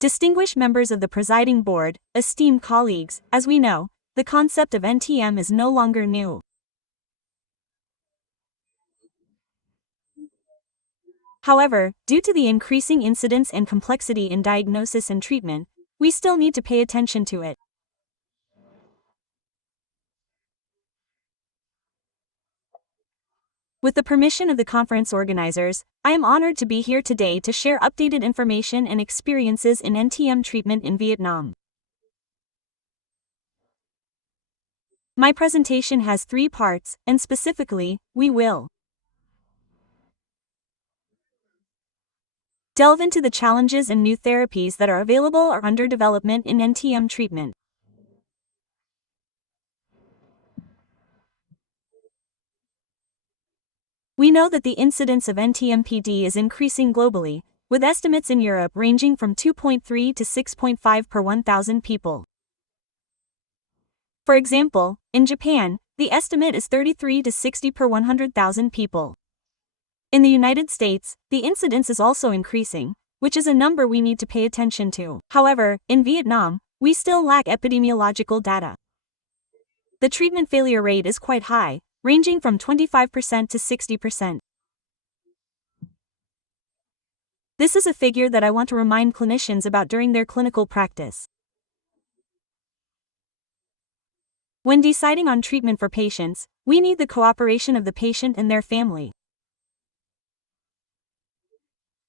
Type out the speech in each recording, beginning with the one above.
Distinguished members of the presiding board, esteemed colleagues, as we know, the concept of NTM is no longer new. However, due to the increasing incidence and complexity in diagnosis and treatment, we still need to pay attention to it. With the permission of the conference organizers, I am honored to be here today to share updated information and experiences in NTM treatment in Vietnam. My presentation has 3 parts, and specifically, we will delve into the challenges and new therapies that are available or under development in NTM treatment. We know that the incidence of NTM-PD is increasing globally, with estimates in Europe ranging from 2.3 to 6.5 per 1,000 people. For example, in Japan, the estimate is 33 to 60 per 100,000 people. In the United States, the incidence is also increasing, which is a number we need to pay attention to. However, in Vietnam, we still lack epidemiological data. The treatment failure rate is quite high, ranging from 25% to 60%. This is a figure that I want to remind clinicians about during their clinical practice. When deciding on treatment for patients, we need the cooperation of the patient and their family.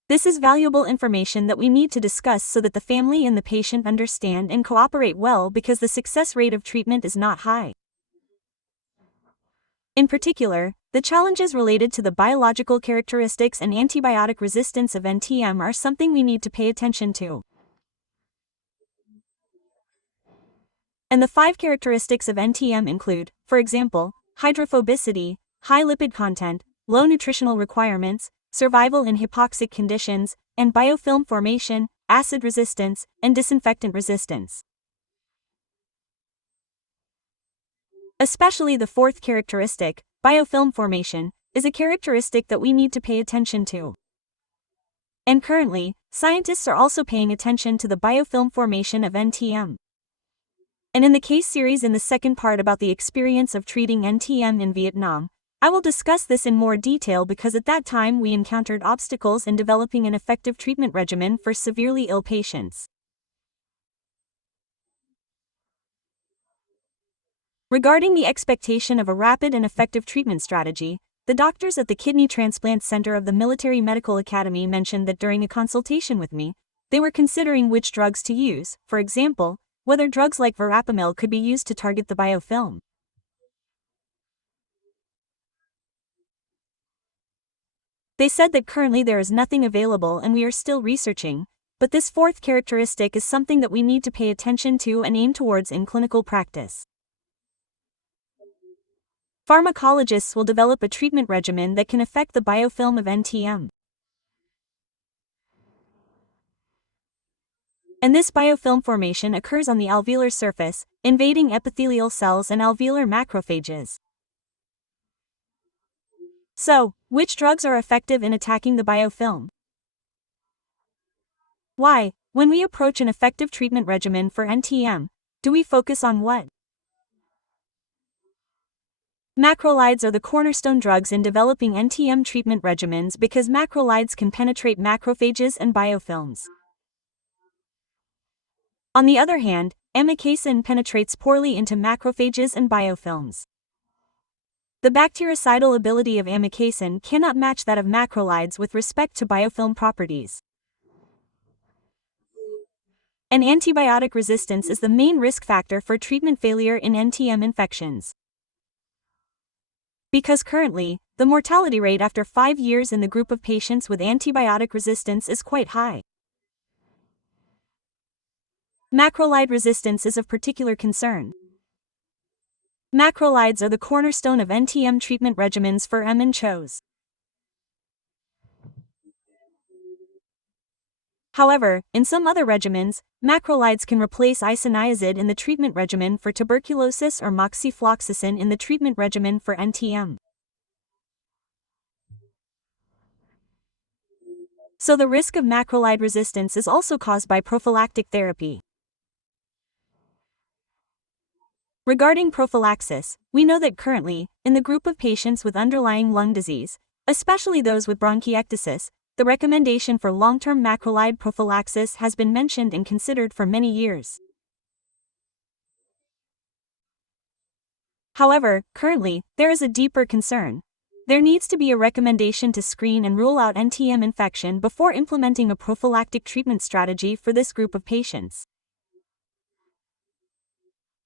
This is valuable information that we need to discuss so that the family and the patient understand and cooperate well, because the success rate of treatment is not high. In particular, the challenges related to the biological characteristics and antibiotic resistance of NTM are something we need to pay attention to. And the 5 characteristics of NTM include, for example, hydrophobicity, high lipid content, low nutritional requirements, survival in hypoxic conditions, and biofilm formation, acid resistance, and disinfectant resistance. Especially the 4th characteristic, biofilm formation, is a characteristic that we need to pay attention to. And currently, scientists are also paying attention to the biofilm formation of NTM. And in the case series in the second part about the experience of treating NTM in Vietnam, I will discuss this in more detail, because at that time we encountered obstacles in developing an effective treatment regimen for severely ill patients. Regarding the expectation of a rapid and effective treatment strategy, the doctors at the Kidney Transplant Center of the Military Medical Academy mentioned that during a consultation with me, they were considering which drugs to use, for example, whether drugs like verapamil could be used to target the biofilm. They said that currently there is nothing available and we are still researching, but this 4th characteristic is something that we need to pay attention to and aim towards in clinical practice. Pharmacologists will develop a treatment regimen that can affect the biofilm of NTM. And this biofilm formation occurs on the alveolar surface, invading epithelial cells and alveolar macrophages. So, which drugs are effective in attacking the biofilm? Why, when we approach an effective treatment regimen for NTM, do we focus on what? Macrolides are the cornerstone drugs in developing NTM treatment regimens, because macrolides can penetrate macrophages and biofilms. On the other hand, amikacin penetrates poorly into macrophages and biofilms. The bactericidal ability of amikacin cannot match that of macrolides with respect to biofilm properties. And antibiotic resistance is the main risk factor for treatment failure in NTM infections. Because currently, the mortality rate after 5 years in the group of patients with antibiotic resistance is quite high. Macrolide resistance is of particular concern. Macrolides are the cornerstone of NTM treatment regimens for M and CHOs. However, in some other regimens, macrolides can replace isoniazid in the treatment regimen for tuberculosis or moxifloxacin in the treatment regimen for NTM. So the risk of macrolide resistance is also caused by prophylactic therapy. Regarding prophylaxis, we know that currently, in the group of patients with underlying lung disease, especially those with bronchiectasis, the recommendation for long-term macrolide prophylaxis has been mentioned and considered for many years. However, currently, there is a deeper concern. There needs to be a recommendation to screen and rule out NTM infection before implementing a prophylactic treatment strategy for this group of patients.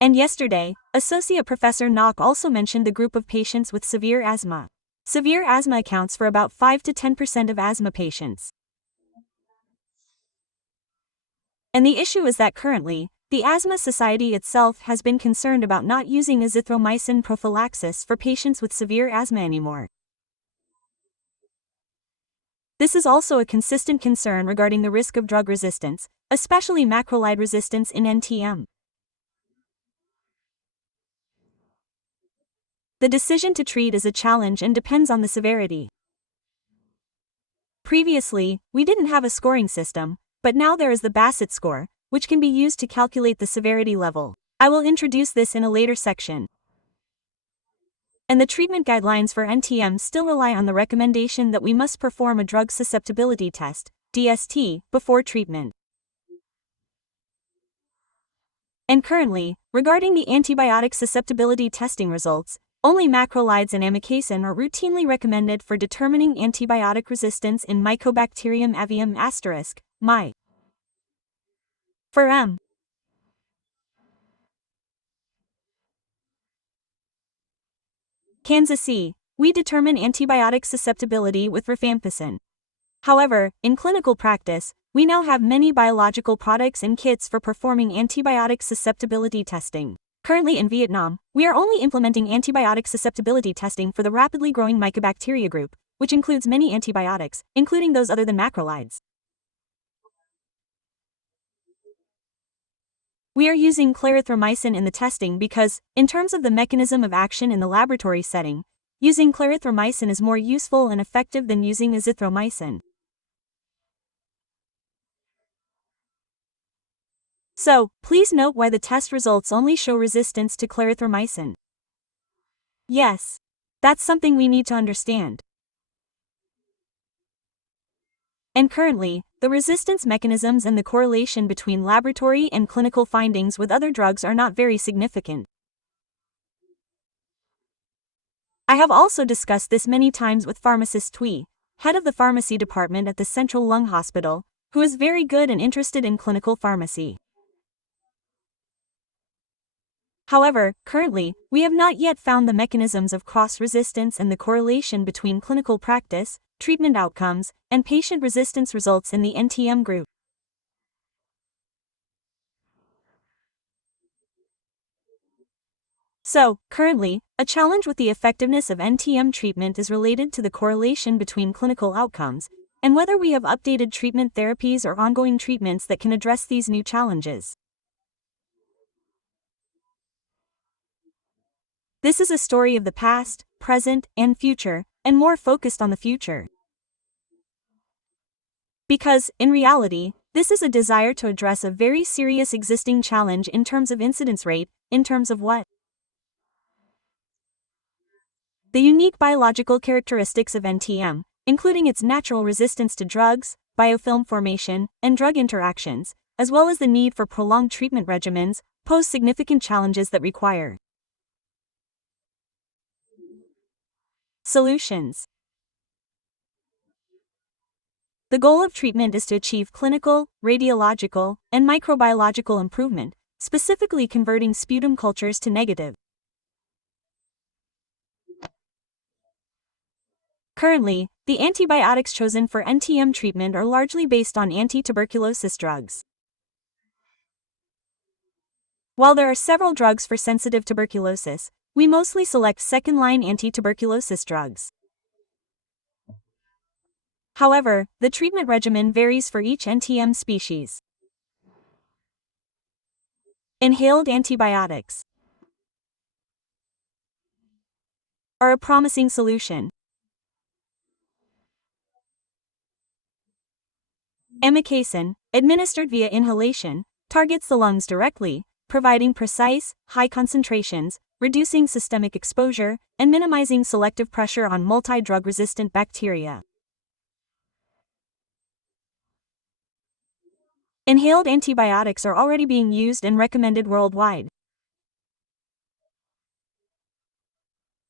And yesterday, Associate Professor Nock also mentioned the group of patients with severe asthma. Severe asthma accounts for about 5 to 10% of asthma patients. And the issue is that currently, the Asthma Society itself has been concerned about not using azithromycin prophylaxis for patients with severe asthma anymore. This is also a consistent concern regarding the risk of drug resistance, especially macrolide resistance in NTM. The decision to treat is a challenge and depends on the severity. Previously, we didn't have a scoring system, but now there is the Bassett score, which can be used to calculate the severity level. I will introduce this in a later section. And the treatment guidelines for NTM still rely on the recommendation that we must perform a drug susceptibility test, DST, before treatment. And currently, regarding the antibiotic susceptibility testing results, only macrolides and amikacin are routinely recommended for determining antibiotic resistance in Mycobacterium avium *, MY. For M. Kansas, we determine antibiotic susceptibility with rifampicin. However, in clinical practice, we now have many biological products and kits for performing antibiotic susceptibility testing. Currently in Vietnam, we are only implementing antibiotic susceptibility testing for the rapidly growing Mycobacteria group, which includes many antibiotics, including those other than macrolides. We are using clarithromycin in the testing because, in terms of the mechanism of action in the laboratory setting, using clarithromycin is more useful and effective than using azithromycin. So, please note why the test results only show resistance to clarithromycin. Yes, that's something we need to understand. And currently, the resistance mechanisms and the correlation between laboratory and clinical findings with other drugs are not very significant. I have also discussed this many times with pharmacist Tui, head of the pharmacy department at the Central Lung Hospital, who is very good and interested in clinical pharmacy. However, currently, we have not yet found the mechanisms of cross-resistance and the correlation between clinical practice, treatment outcomes, and patient resistance results in the NTM group. So, currently, a challenge with the effectiveness of NTM treatment is related to the correlation between clinical outcomes, and whether we have updated treatment therapies or ongoing treatments that can address these new challenges. This is a story of the past, present, and future, and more focused on the future. Because, in reality, this is a desire to address a very serious existing challenge in terms of incidence rate, in terms of what? The unique biological characteristics of NTM, including its natural resistance to drugs, biofilm formation, and drug interactions, as well as the need for prolonged treatment regimens, pose significant challenges that require solutions. The goal of treatment is to achieve clinical, radiological, and microbiological improvement, specifically converting sputum cultures to negative. Currently, the antibiotics chosen for NTM treatment are largely based on anti-tuberculosis drugs. While there are several drugs for sensitive tuberculosis, we mostly select second-line anti-tuberculosis drugs. However, the treatment regimen varies for each NTM species. Inhaled antibiotics are a promising solution. amikacin, administered via inhalation, targets the lungs directly, providing precise, high concentrations, reducing systemic exposure, and minimizing selective pressure on multi-drug-resistant bacteria. Inhaled antibiotics are already being used and recommended worldwide.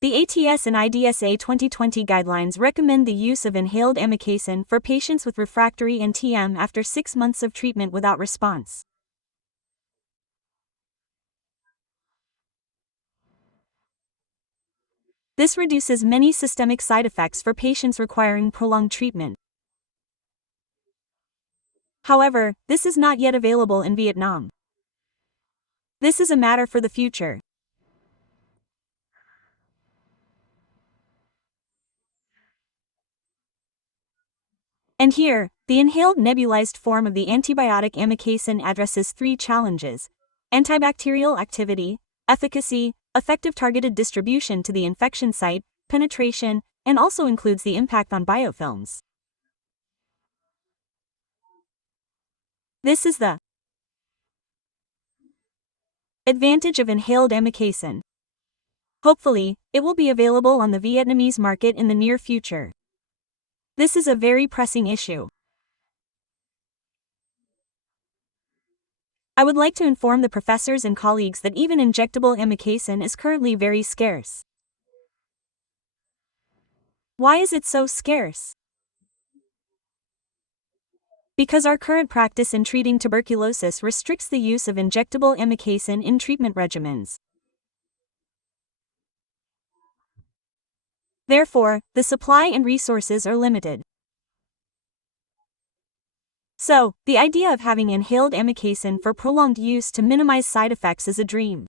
The ATS and IDSA 2020 guidelines recommend the use of inhaled amikacin for patients with refractory NTM after 6 months of treatment without response. This reduces many systemic side effects for patients requiring prolonged treatment. However, this is not yet available in Vietnam. This is a matter for the future. And here, the inhaled nebulized form of the antibiotic amikacin addresses 3 challenges: antibacterial activity, efficacy, effective targeted distribution to the infection site, penetration, and also includes the impact on biofilms. This is the advantage of inhaled amikacin. Hopefully, it will be available on the Vietnamese market in the near future. This is a very pressing issue. I would like to inform the professors and colleagues that even injectable amikacin is currently very scarce. Why is it so scarce? Because our current practice in treating tuberculosis restricts the use of injectable amikacin in treatment regimens. Therefore, the supply and resources are limited. So, the idea of having inhaled amikacin for prolonged use to minimize side effects is a dream.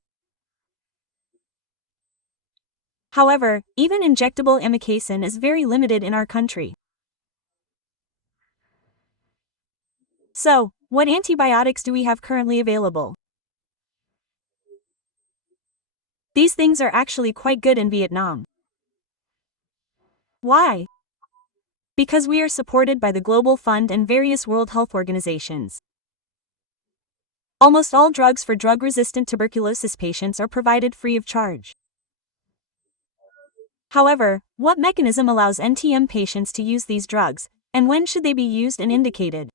However, even injectable amikacin is very limited in our country. So, what antibiotics do we have currently available? These things are actually quite good in Vietnam. Why? Because we are supported by the Global Fund and various World Health Organizations. Almost all drugs for drug-resistant tuberculosis patients are provided free of charge. However, what mechanism allows NTM patients to use these drugs, and when should they be used and indicated?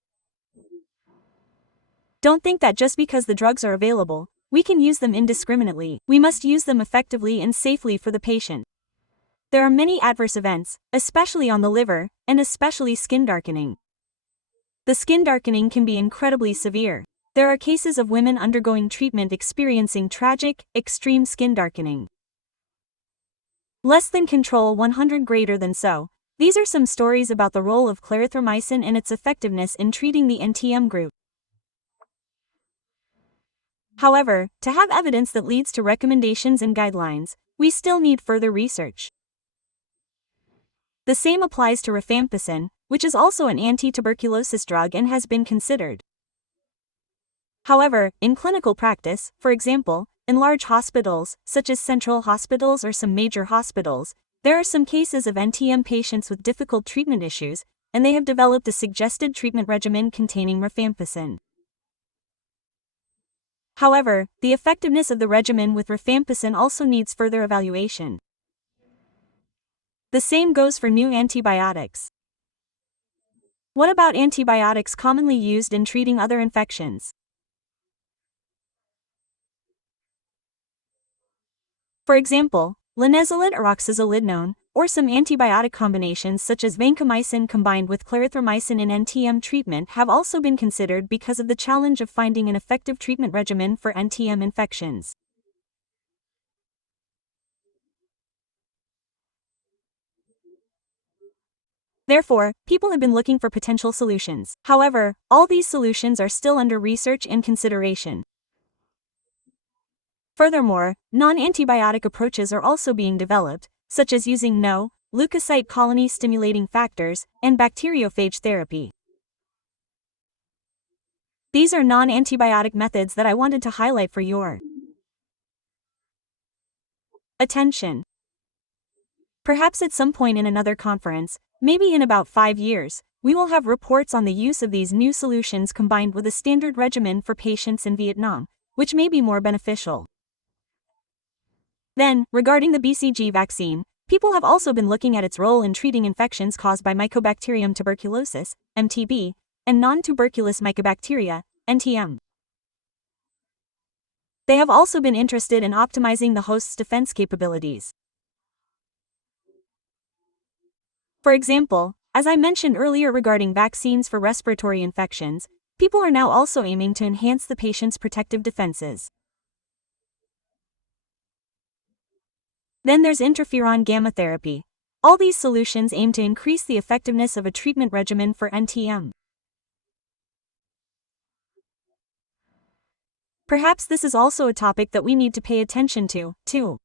Don't think that just because the drugs are available, we can use them indiscriminately. We must use them effectively and safely for the patient. There are many adverse events, especially on the liver, and especially skin darkening. The skin darkening can be incredibly severe. There are cases of women undergoing treatment experiencing tragic, extreme skin darkening. Less than control 100 greater than so. These are some stories about the role of clarithromycin and its effectiveness in treating the NTM group. However, to have evidence that leads to recommendations and guidelines, we still need further research. The same applies to rifampicin, which is also an anti-tuberculosis drug and has been considered. However, in clinical practice, for example, in large hospitals, such as central hospitals or some major hospitals, there are some cases of NTM patients with difficult treatment issues, and they have developed a suggested treatment regimen containing rifampicin. However, the effectiveness of the regimen with rifampicin also needs further evaluation. The same goes for new antibiotics. What about antibiotics commonly used in treating other infections? For example, linezolid or oxazolidinone, or some antibiotic combinations such as vancomycin combined with clarithromycin in NTM treatment have also been considered because of the challenge of finding an effective treatment regimen for NTM infections. Therefore, people have been looking for potential solutions. However, all these solutions are still under research and consideration. Furthermore, non-antibiotic approaches are also being developed, such as using leukocyte colony stimulating factors and bacteriophage therapy. These are non-antibiotic methods that I wanted to highlight for your attention. Perhaps at some point in another conference, maybe in about 5 years, we will have reports on the use of these new solutions combined with a standard regimen for patients in Vietnam, which may be more beneficial. Then, regarding the BCG vaccine, people have also been looking at its role in treating infections caused by Mycobacterium tuberculosis, MTB, and non-tuberculous mycobacteria, NTM. They have also been interested in optimizing the host's defense capabilities. For example, as I mentioned earlier regarding vaccines for respiratory infections, people are now also aiming to enhance the patient's protective defenses. Then there's interferon gamma therapy. All these solutions aim to increase the effectiveness of a treatment regimen for NTM. Perhaps this is also a topic that we need to pay attention to, too.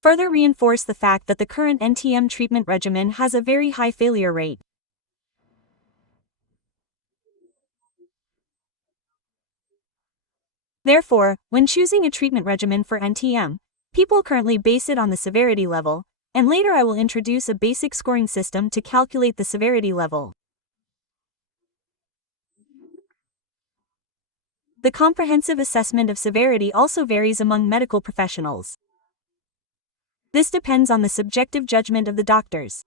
Further reinforce the fact that the current NTM treatment regimen has a very high failure rate. Therefore, when choosing a treatment regimen for NTM, people currently base it on the severity level, and later I will introduce a basic scoring system to calculate the severity level. The comprehensive assessment of severity also varies among medical professionals. This depends on the subjective judgment of the doctors.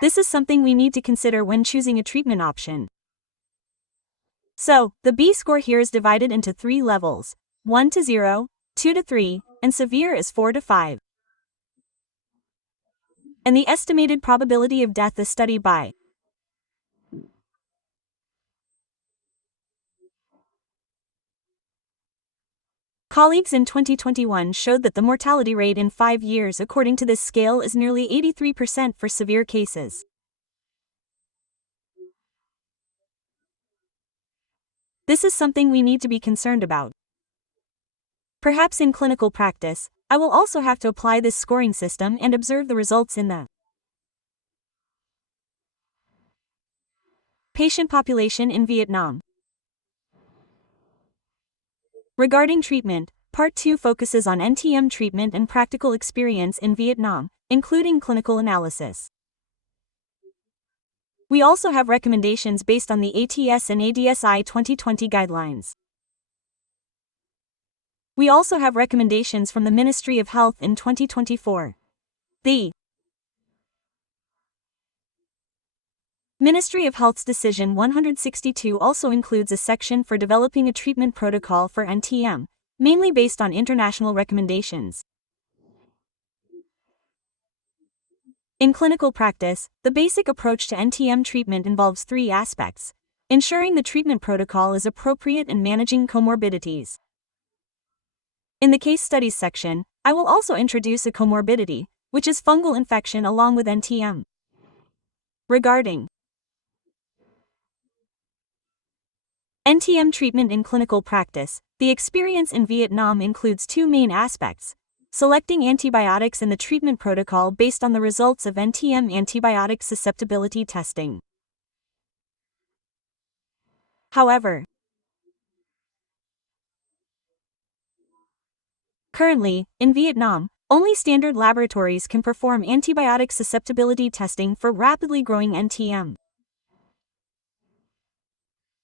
This is something we need to consider when choosing a treatment option. So, the B score here is divided into 3 levels, 1 to 0, 2 to 3, and severe is 4 to 5. And the estimated probability of death is studied by colleagues in 2021 showed that the mortality rate in 5 years according to this scale is nearly 83% for severe cases. This is something we need to be concerned about. Perhaps in clinical practice, I will also have to apply this scoring system and observe the results in the patient population in Vietnam. Regarding treatment, Part 2 focuses on NTM treatment and practical experience in Vietnam, including clinical analysis. We also have recommendations based on the ATS and ADSI 2020 guidelines. We also have recommendations from the Ministry of Health in 2024. The Ministry of Health's Decision 162 also includes a section for developing a treatment protocol for NTM, mainly based on international recommendations. In clinical practice, the basic approach to NTM treatment involves 3 aspects: ensuring the treatment protocol is appropriate and managing comorbidities. In the case studies section, I will also introduce a comorbidity, which is fungal infection along with NTM. Regarding NTM treatment in clinical practice, the experience in Vietnam includes 2 main aspects: selecting antibiotics in the treatment protocol based on the results of NTM antibiotic susceptibility testing. However, currently, in Vietnam, only standard laboratories can perform antibiotic susceptibility testing for rapidly growing NTM.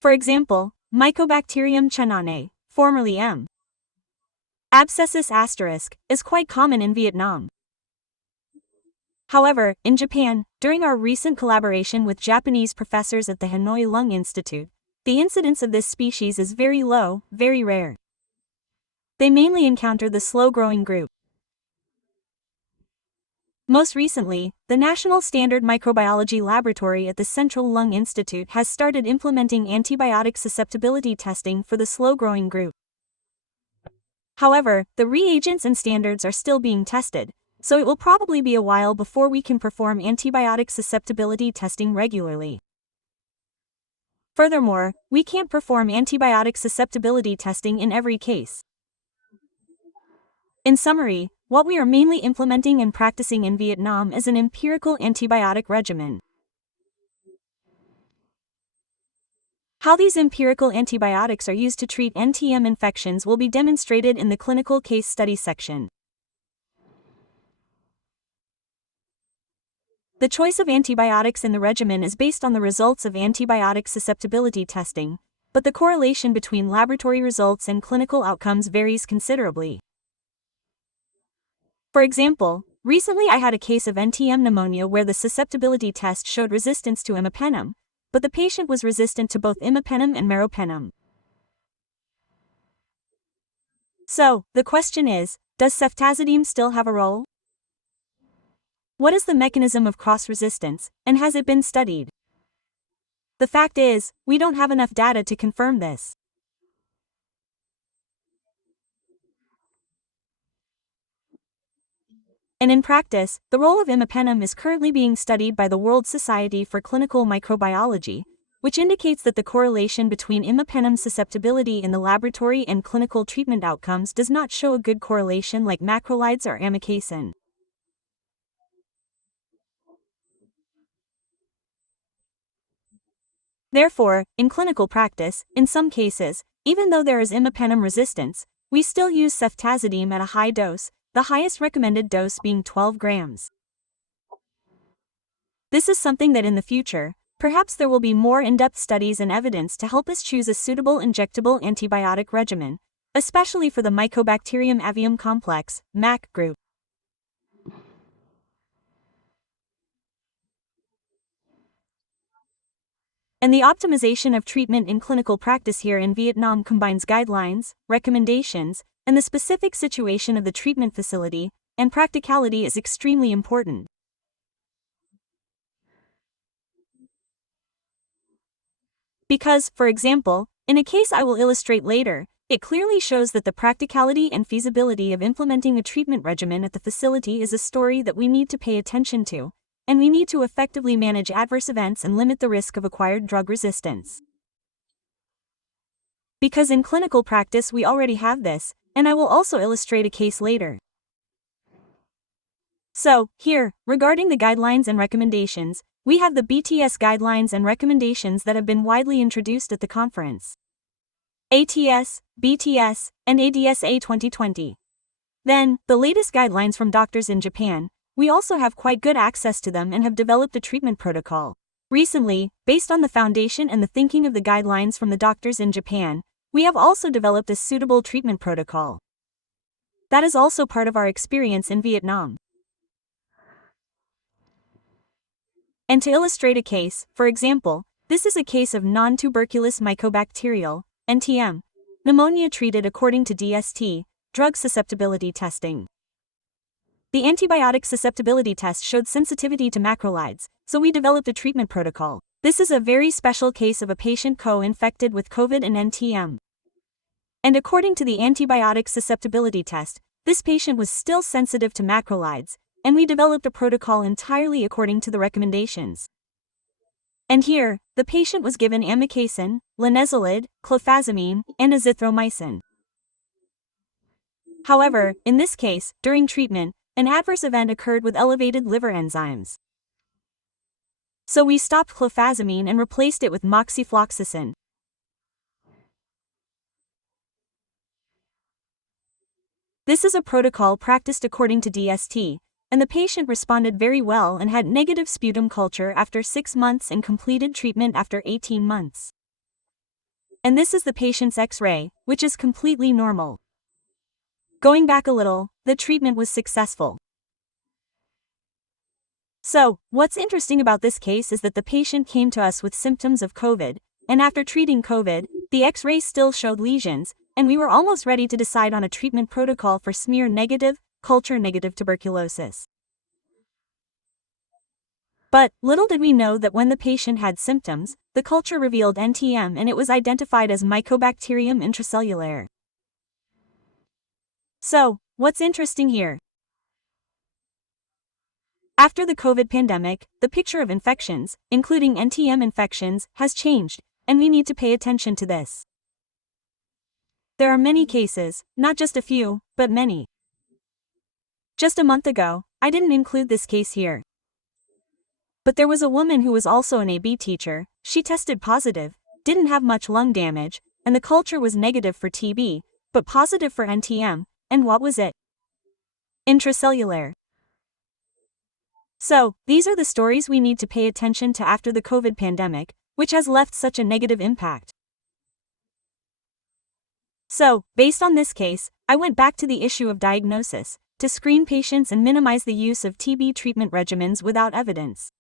For example, Mycobacterium chanane, formerly M. abscessus *, is quite common in Vietnam. However, in Japan, during our recent collaboration with Japanese professors at the Hanoi Lung Institute, the incidence of this species is very low, very rare. They mainly encounter the slow-growing group. Most recently, the National Standard Microbiology Laboratory at the Central Lung Institute has started implementing antibiotic susceptibility testing for the slow-growing group. However, the reagents and standards are still being tested, so it will probably be a while before we can perform antibiotic susceptibility testing regularly. Furthermore, we can't perform antibiotic susceptibility testing in every case. In summary, what we are mainly implementing and practicing in Vietnam is an empirical antibiotic regimen. How these empirical antibiotics are used to treat NTM infections will be demonstrated in the clinical case study section. the choice of antibiotics in the regimen is based on the results of antibiotic susceptibility testing, but the correlation between laboratory results and clinical outcomes varies considerably. For example, recently I had a case of NTM pneumonia where the susceptibility test showed resistance to imipenem, but the patient was resistant to both imipenem and meropenem. So, the question is, does ceftazidime still have a role? What is the mechanism of cross-resistance, and has it been studied? The fact is, we don't have enough data to confirm this. And in practice, the role of imipenem is currently being studied by the World Society for Clinical Microbiology, which indicates that the correlation between imipenem susceptibility in the laboratory and clinical treatment outcomes does not show a good correlation like macrolides or amikacin. Therefore, in clinical practice, in some cases, even though there is imipenem resistance, we still use ceftazidime at a high dose, the highest recommended dose being 12 grams. This is something that in the future, perhaps there will be more in-depth studies and evidence to help us choose a suitable injectable antibiotic regimen, especially for the Mycobacterium avium complex, MAC group. And the optimization of treatment in clinical practice here in Vietnam combines guidelines, recommendations, and the specific situation of the treatment facility, and practicality is extremely important. Because, for example, in a case I will illustrate later, it clearly shows that the practicality and feasibility of implementing a treatment regimen at the facility is a story that we need to pay attention to, and we need to effectively manage adverse events and limit the risk of acquired drug resistance. Because in clinical practice we already have this, and I will also illustrate a case later. So, here, regarding the guidelines and recommendations, we have the BTS guidelines and recommendations that have been widely introduced at the conference. ATS, BTS, and ADSA 2020. Then, the latest guidelines from doctors in Japan, we also have quite good access to them and have developed a treatment protocol. Recently, based on the foundation and the thinking of the guidelines from the doctors in Japan, we have also developed a suitable treatment protocol. That is also part of our experience in Vietnam. And to illustrate a case, for example, this is a case of non-tuberculous mycobacterial, NTM, pneumonia treated according to DST, drug susceptibility testing. The antibiotic susceptibility test showed sensitivity to macrolides, so we developed a treatment protocol. This is a very special case of a patient co-infected with COVID and NTM. And according to the antibiotic susceptibility test, this patient was still sensitive to macrolides, and we developed a protocol entirely according to the recommendations. And here, the patient was given amikacin, linezolid, clofazimine, and azithromycin. However, in this case, during treatment, an adverse event occurred with elevated liver enzymes. So we stopped clofazimine and replaced it with moxifloxacin. This is a protocol practiced according to DST, and the patient responded very well and had negative sputum culture after 6 months and completed treatment after 18 months. And this is the patient's X-ray, which is completely normal. Going back a little, the treatment was successful. So, what's interesting about this case is that the patient came to us with symptoms of COVID, and after treating COVID, the X-ray still showed lesions, and we were almost ready to decide on a treatment protocol for smear-negative, culture-negative tuberculosis. But, little did we know that when the patient had symptoms, the culture revealed NTM and it was identified as Mycobacterium intracellular. So, what's interesting here? After the COVID pandemic, the picture of infections, including NTM infections, has changed, and we need to pay attention to this. There are many cases, not just a few, but many. Just a month ago, I didn't include this case here. But there was a woman who was also an AB teacher, she tested positive, didn't have much lung damage, and the culture was negative for TB, but positive for NTM, and what was it? Intracellular. So, these are the stories we need to pay attention to after the COVID pandemic, which has left such a negative impact. So, based on this case, I went back to the issue of diagnosis, to screen patients and minimize the use of TB treatment regimens without evidence.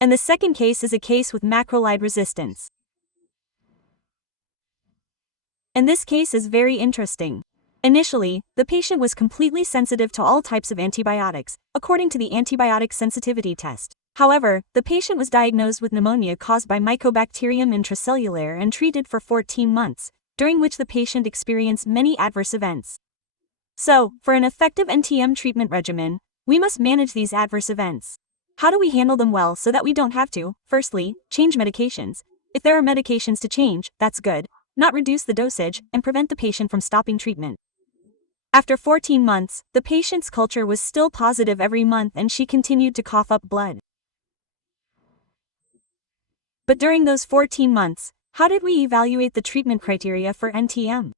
And the second case is a case with macrolide resistance. And this case is very interesting. Initially, the patient was completely sensitive to all types of antibiotics, according to the antibiotic sensitivity test. However, the patient was diagnosed with pneumonia caused by Mycobacterium intracellular and treated for 14 months, during which the patient experienced many adverse events. So, for an effective NTM treatment regimen, we must manage these adverse events. How do we handle them well so that we don't have to, firstly, change medications? If there are medications to change, that's good. Not reduce the dosage and prevent the patient from stopping treatment. After 14 months, the patient's culture was still positive every month and she continued to cough up blood. But during those 14 months, how did we evaluate the treatment criteria for NTM?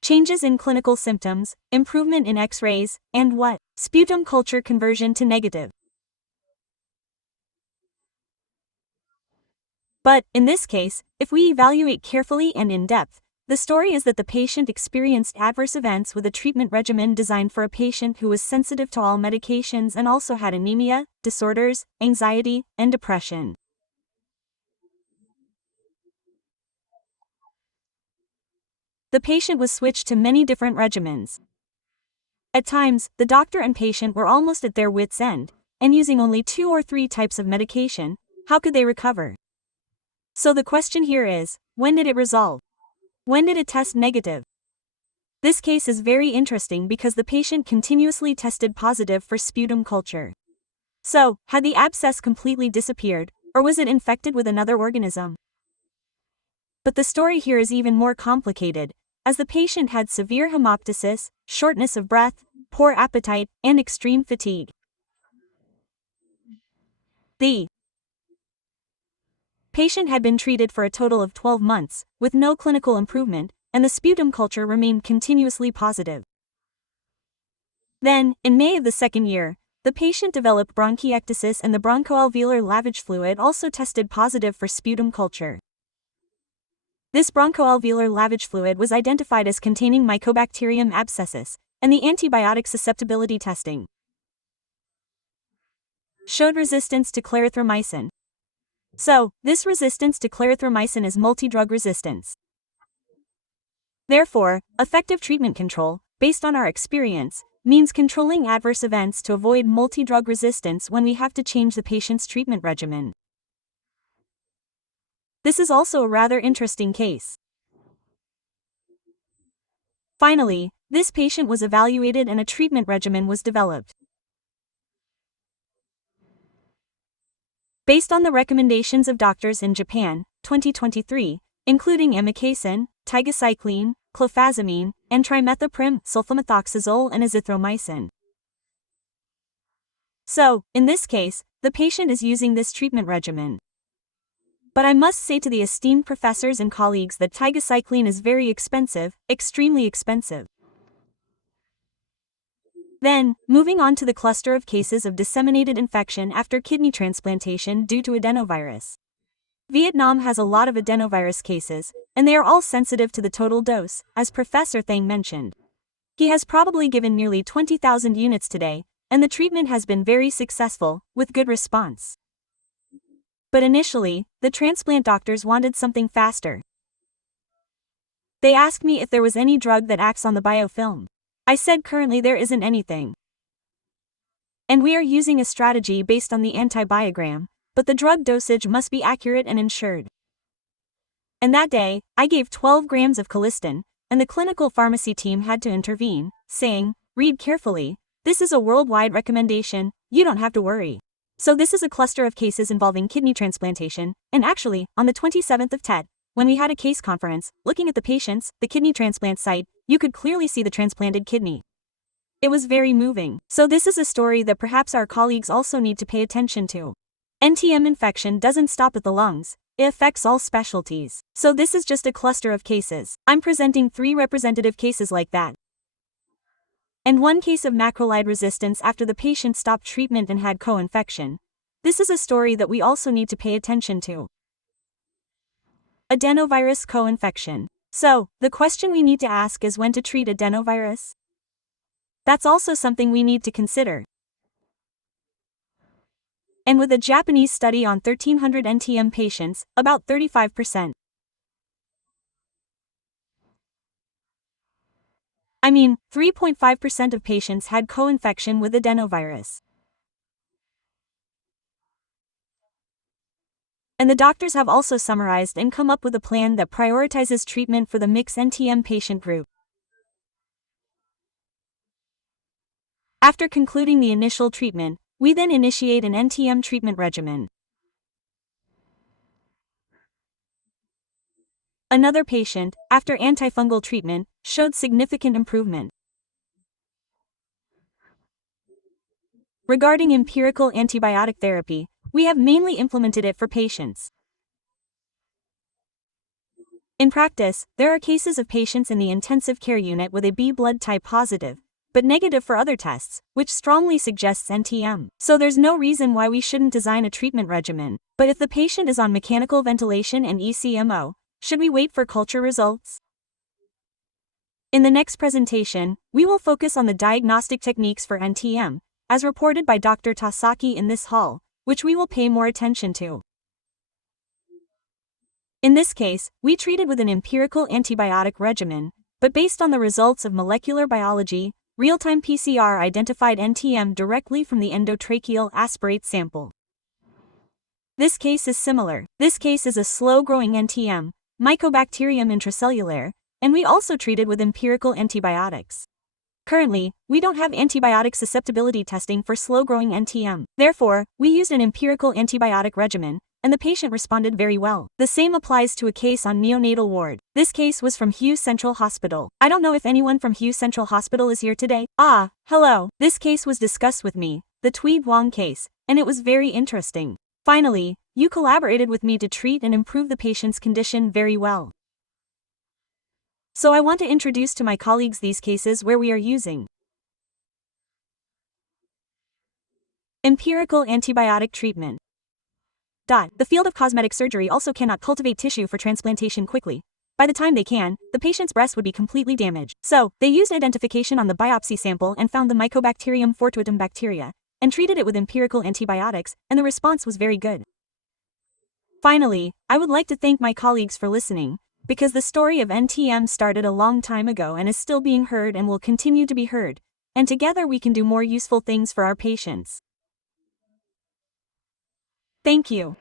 Changes in clinical symptoms, improvement in X-rays, and what? Sputum culture conversion to negative. But, in this case, if we evaluate carefully and in depth, the story is that the patient experienced adverse events with a treatment regimen designed for a patient who was sensitive to all medications and also had anemia, disorders, anxiety, and depression. The patient was switched to many different regimens. At times, the doctor and patient were almost at their wits' end, and using only 2 or 3 types of medication, how could they recover? So the question here is, when did it resolve? When did it test negative? This case is very interesting because the patient continuously tested positive for sputum culture. So, had the abscess completely disappeared, or was it infected with another organism? But the story here is even more complicated, as the patient had severe hemoptysis, shortness of breath, poor appetite, and extreme fatigue. The patient had been treated for a total of 12 months, with no clinical improvement, and the sputum culture remained continuously positive. Then, in May of the second year, the patient developed bronchiectasis and the bronchoalveolar lavage fluid also tested positive for sputum culture. This bronchoalveolar lavage fluid was identified as containing Mycobacterium abscessus, and the antibiotic susceptibility testing showed resistance to clarithromycin. So, this resistance to clarithromycin is multi-drug resistance. Therefore, effective treatment control, based on our experience, means controlling adverse events to avoid multi-drug resistance when we have to change the patient's treatment regimen. This is also a rather interesting case. Finally, this patient was evaluated and a treatment regimen was developed. Based on the recommendations of doctors in Japan, 2023, including amikacin, tigecycline, clofazimine, and trimethoprim, sulfamethoxazole and azithromycin. So, in this case, the patient is using this treatment regimen. But I must say to the esteemed professors and colleagues that tigecycline is very expensive, extremely expensive. Then, moving on to the cluster of cases of disseminated infection after kidney transplantation due to adenovirus. Vietnam has a lot of adenovirus cases, and they are all sensitive to the total dose, as Professor Thang mentioned. He has probably given nearly 20,000 units today, and the treatment has been very successful, with good response. But initially, the transplant doctors wanted something faster. They asked me if there was any drug that acts on the biofilm. I said currently there isn't anything. And we are using a strategy based on the antibiogram, but the drug dosage must be accurate and ensured. And that day, I gave 12 grams of colistin, and the clinical pharmacy team had to intervene, saying, "Read carefully, this is a worldwide recommendation, you don't have to worry." So this is a cluster of cases involving kidney transplantation, and actually, on the 27th of Tet, when we had a case conference, looking at the patients, the kidney transplant site, you could clearly see the transplanted kidney. It was very moving. So this is a story that perhaps our colleagues also need to pay attention to. NTM infection doesn't stop at the lungs, it affects all specialties. So this is just a cluster of cases. I'm presenting 3 representative cases like that. and 1 case of macrolide resistance after the patient stopped treatment and had co-infection. This is a story that we also need to pay attention to. Adenovirus co-infection. So, the question we need to ask is when to treat adenovirus? That's also something we need to consider. And with a Japanese study on 1,300 NTM patients, about 35%. 3.5% of patients had co-infection with adenovirus. And the doctors have also summarized and come up with a plan that prioritizes treatment for the mixed NTM patient group. After concluding the initial treatment, we then initiate an NTM treatment regimen. Another patient, after antifungal treatment, showed significant improvement. Regarding empirical antibiotic therapy, we have mainly implemented it for patients. In practice, there are cases of patients in the intensive care unit with a B blood type positive, but negative for other tests, which strongly suggests NTM. So there's no reason why we shouldn't design a treatment regimen. But if the patient is on mechanical ventilation and ECMO, should we wait for culture results? In the next presentation, we will focus on the diagnostic techniques for NTM, as reported by Dr. Takasaki in this hall, which we will pay more attention to. In this case, we treated with an empirical antibiotic regimen, but based on the results of molecular biology, real-time PCR identified NTM directly from the endotracheal aspirate sample. This case is similar. This case is a slow-growing NTM, Mycobacterium intracellular, and we also treated with empirical antibiotics. Currently, we don't have antibiotic susceptibility testing for slow-growing NTM. Therefore, we used an empirical antibiotic regimen, and the patient responded very well. The same applies to a case on neonatal ward. This case was from Hughes Central Hospital. I don't know if anyone from Hughes Central Hospital is here today. Hello. This case was discussed with me, the Tweed Wong case, and it was very interesting. Finally, you collaborated with me to treat and improve the patient's condition very well. So I want to introduce to my colleagues these cases where we are using empirical antibiotic treatment. The field of cosmetic surgery also cannot cultivate tissue for transplantation quickly. By the time they can, the patient's breast would be completely damaged. So, they used identification on the biopsy sample and found the Mycobacterium fortuitum bacteria, and treated it with empirical antibiotics, and the response was very good. Finally, I would like to thank my colleagues for listening, because the story of NTM started a long time ago and is still being heard and will continue to be heard, and together we can do more useful things for our patients. Thank you.